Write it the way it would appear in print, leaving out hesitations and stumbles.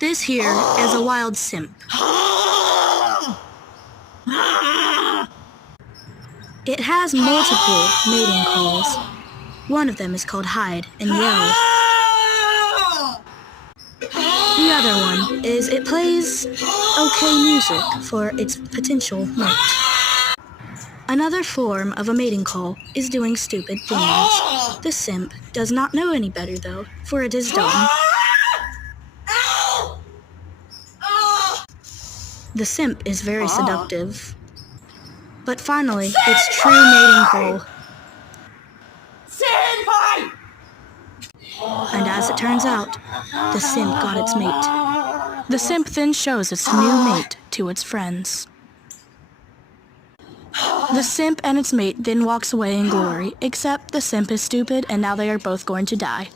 This here is a wild simp. It has multiple mating calls. One of them is called hide and yell. The other one is it plays okay music for its potential mate. Another form of a mating call is doing stupid things. The simp does not know any better though, for it is dumb. The simp is very seductive. But finally, its true mating call. And as it turns out, the simp got its mate. The simp then shows its new mate to its friends. The simp and its mate then walks away in glory, except the simp is stupid and now they are both going to die.